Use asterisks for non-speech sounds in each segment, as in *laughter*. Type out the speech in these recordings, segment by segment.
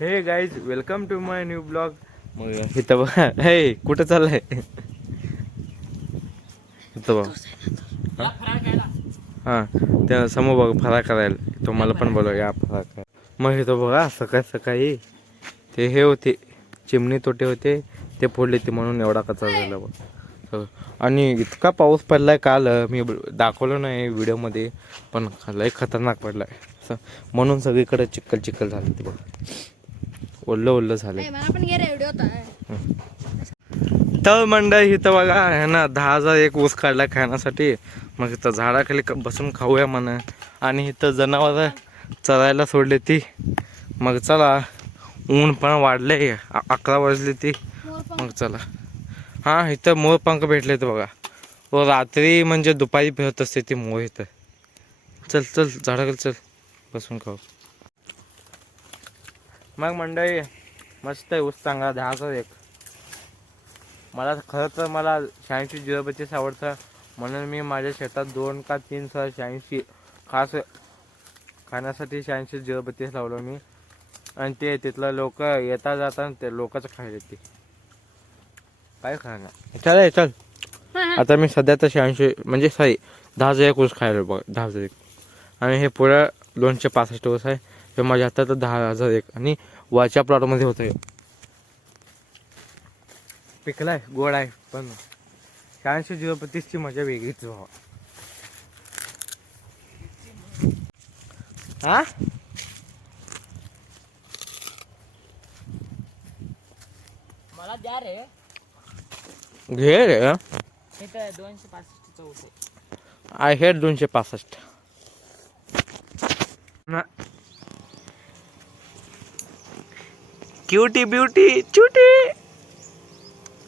हे guys welcome to my new blog मग इथं बघा. हे कुठं चाललंय? इथं बघा. हां? त्या समोर बघ फरा करायला. तो मला पण बोलव या फराक करा. मग इथं बघा सकाळी सकाळी ते हे होते चिमणी तोटे होते ते फोडले ते म्हणून एवढा कचरा झाला बघ. आणि इतका पाऊस पडलाय काल मी दाखवलं नाही व्हिडिओमध्ये पण लय खतरनाक पडलाय. असं म्हणून सगळीकडे चिखल चिखल झालं ते बघ. ओल्लं ओल्लं झालं. तर मंडळी इथं बघा आहे ना दहा हजार एक ऊस काढला खाण्यासाठी. मग इथं झाडाखाली बसून खाऊया म्हणा. आणि इथं जनावर चरायला सोडले ती. मग चला ऊन पण वाढले अकरा वाजले ती. मग चला. हां इथं मोरपंख भेटले तर बघा. व रात्री म्हणजे दुपारी फिरत असते ती मोर इथं. चल चल झाडाखाली चल. बसून खाऊ. मग मंडळी मस्त आहे ऊस चांगला दहा हजार एक. मला खरं तर मला शहाऐंशी झिरो बत्तीस आवडतं. म्हणून मी माझ्या शेतात दोन का तीन सहा शहाऐंशी खास खाण्यासाठी शहाऐंशी झिरो बत्तीस लावलो मी. आणि ते तिथलं लोक येता जाता ते लोकच खायला ते काय खाणार चल ए, चल. आता मी सध्या तर शहाऐंशी म्हणजे सॉरी दहा हजार एक ऊस खायला बघ दहा हजार एक. आणि हे पुढं दोनशे पासष्ट ऊस आहे. हे माझ्या हातात दहा हजार एक आणि वरच्या प्लॉटमध्ये होतं हे पिकलाय गोड आहे पण शहाऐंशी झिरो बत्तीसची मजा वेगळीच व्हावा हा? मला द्या रे. घे रे हे. तर दोनशे पासष्ट चौथे आय हेट दोनशे पासष्ट. क्युटी ब्युटी चुटी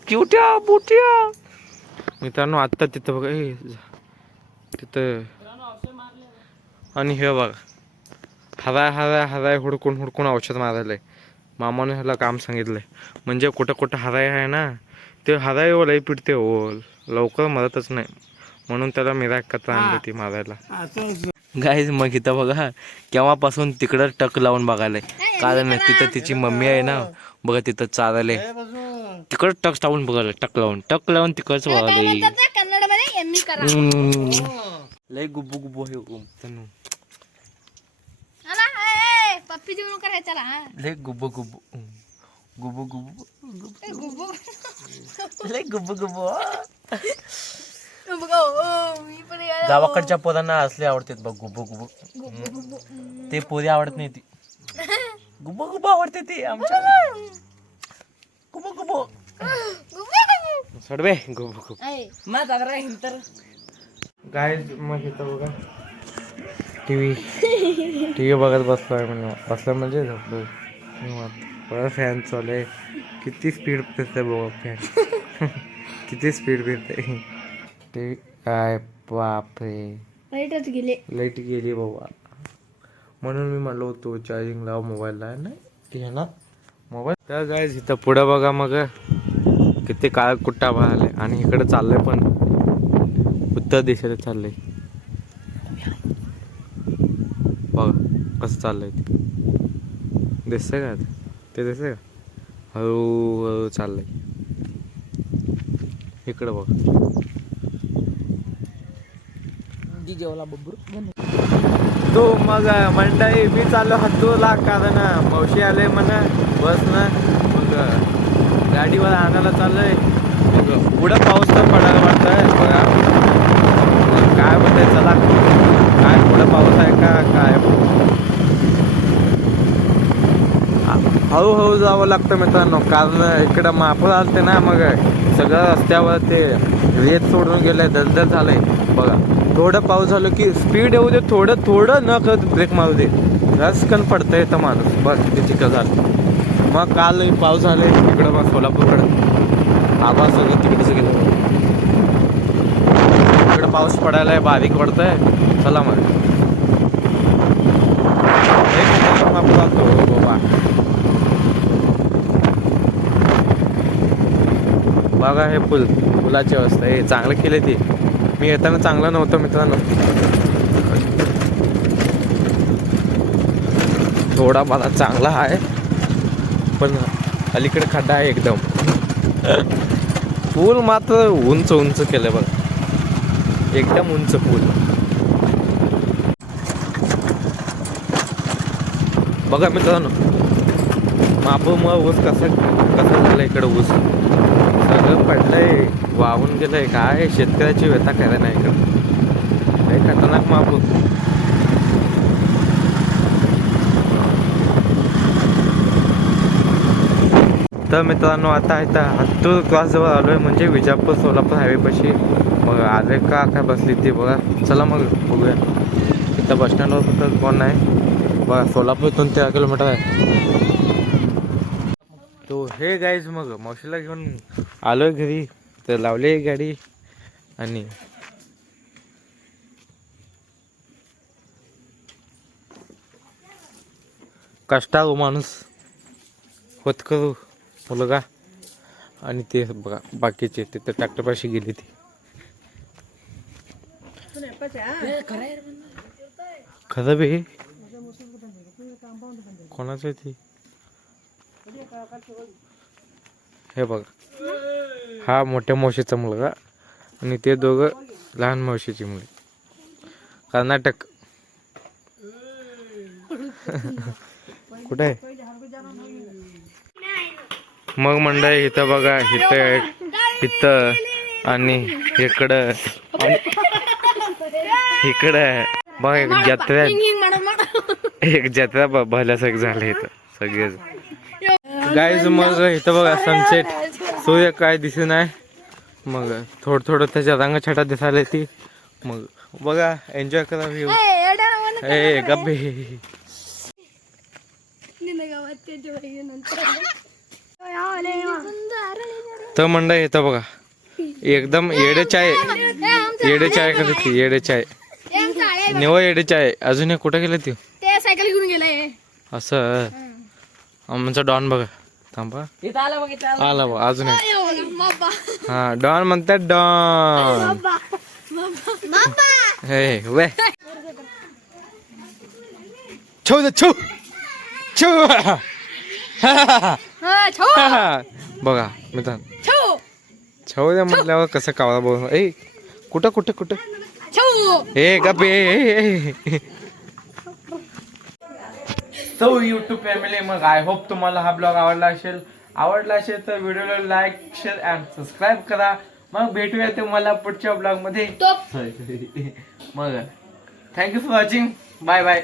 क्युट्या बुट्या मित्रांनो आत्ता तिथं बघा हे तिथं. आणि हे बघा. हराय हराय हराय हुडकून हुडकून औषध मारायलंय मामाने ह्याला काम सांगितलंय म्हणजे कुठं कुठं हराय आहे ना ते हराय ओ हो, लई पिटते हो. लवकर मरतच नाही. म्हणून त्याला मिराक कथा आणली ती मारायला. गाईज मग इथं बघा केव्हापासून तिकडं टक लावून बघायलाय. कारण तिथं तिची मम्मी आहे ना बघा तिथं चालले तिकडं टक लावून बघायला टक लावून. टक लावून तिकडच बघायला कन्नडमध्ये यांनी करा. लय गुब्बू गुब्बू हे गुम- तनु. चला ए, ए, पप्पी देऊ नका रे चला हा. लय गुब्बू गुब्बू गुब्बू गुब्बू गुब्बू लय गुब्बू गुब्बू बघा, ओ, मी पण यायला- गावाकडच्या पोरांना असले आवडतात बघ गुब्बू गुब्बू. ते पोरी आवडत नाही ती. गुब्बू गुब्बू आवडते ती आमच्या. गुब्बू गुब्बू. गुब्बू. सोडबे गुब्बू गुब्बू. ए, मग जागा रे, तर. गाईज मग इथं बघा. टी व्ही टी व्ही बघत बसलोय म्हणजे बसलं म्हणजे झोपलोय. बघा फॅन चालू आहे. किती स्पीड फिरते बघा फॅन *laughs* किती स्पीड फिरते व्ही काय बापरे लाईटच गेले. लाइट गेली बाबा. म्हणून मी म्हणलो होतो चार्जिंग लाव मोबाईलला नाही ते ना मोबाईल तर गाईज इथं पुढं बघा मग. किती काळ कुट्टा आले आणि इकडे चाललंय पण. उत्तर दिशेला चाललंय. बघा कसं चाललंय ते. दिसतंय का ते? ते दिसतंय का? हळूहळू चाललंय. इकडं बघा. जेवला बब्बू तो मग मंडई मी चाललो हत्तूरला कारण मावशी आले म्हणा बस ना. मग गाडीवर आणायला चाललंय. पुढं पाऊस तर पडायला वाटतंय बघा. काय म्हणते चला. काय पुढं पाऊस आहे का काय? हळूहळू जावं लागतं मित्रांनो. कारण इकडं माफळ आलते ना मग सगळं रस्त्यावर ते रेत सोडून गेलाय दलदल झालंय. बघा थोडं पाऊस झालं की स्पीड येऊ दे थोडं थोडं न करत ब्रेक मारू दे. रसकन पडतं तर माणूस. बस किती चिखल झालं. मग काल पाऊस झाले तिकडं मग सोलापूरकडं. आवाज सगळं तिकडेच गेलं इकडं पाऊस पडायला बारीक पडतंय चला मग एक मिनिट महापूर आलतो बाबा बघा हे पूल पुलाची अवस्था. हे चांगलं केले ते. मी येताना चांगलं नव्हतं मित्रांनो. थोडा मला चांगला आहे पण अलीकडे खड्डा आहे एकदम. पूल मात्र उंच उंच केलं बघ. एकदम उंच पूल बघा मित्रांनो. माप मग ऊस कसं कसं झालं इकडं ऊस? सगळं पडलंय वाहून गेलंय. काय? शेतकऱ्याची व्यथा करायला नाही इकडं काही खतरनाक माप. तर मित्रांनो आता इथं हत्तूर क्रॉस जवळ आलोय म्हणजे विजापूर सोलापूर हायवेपाशी मग आले का? काय बसली ती बघा. चला मग बघूया. इथं बस स्टँडवर कोण नाही? बघा सोलापूरतून तेरा किलोमीटर आहे. तो हे गाईज मग मावशीला घेऊन आलोय घरी तर लावले गाडी आणि कष्टाळू माणूस होत करू मुलगा आणि ते बघा बाकीचे ते तर ट्रॅक्टरपाशी गेली ती. खरं बे? कोणाचं आहे ती? हे बघा. हा मोठ्या मावशीचा मुलगा आणि ते दोघं लहान मावशीची मुली. कर्नाटक. कुठे? आहे मग मंडळी इथं बघा इथं इथं आणि इकडं. इकडं. बघा एक जत्रा. एक जत्रा भल्यासारखं झालं इथं सगळेच गाईज मग इथं बघा सनसेट सूर्य काय दिसे नाही मग थोडं थोडं त्याच्या रंगछटा दिसायला ती मग बघा एन्जॉय करा व्ह्यू ए गब्बे तर मंडळ येतं बघा. एकदम येडे चाय. येडे चाय करत ती येडे चाय. निवळ येडे चाय. अजून कुठं गेलं ती? ते सायकल घेऊन गेलाय. असं. आमचा डॉन बघा. थांबा. आला बघ अजून एक. बाबा हा डॉन म्हणतात डॉन. हे वे छो छो छो. हा छो. बघा मित्रांनो. छो. छो दे म्हटल्यावर कसं कावळा बघ ए कुठं कुठं कुठं? छो. ए गपे सो युट्यूब फॅमिली मग आय होप तुम्हाला हा ब्लॉग आवडला असेल. आवडला असेल तर व्हिडिओला लाईक शेअर अँड सबस्क्राईब करा. मग भेटूया तुम्हाला पुढच्या ब्लॉगमध्ये. टोप मग thank you for watching bye bye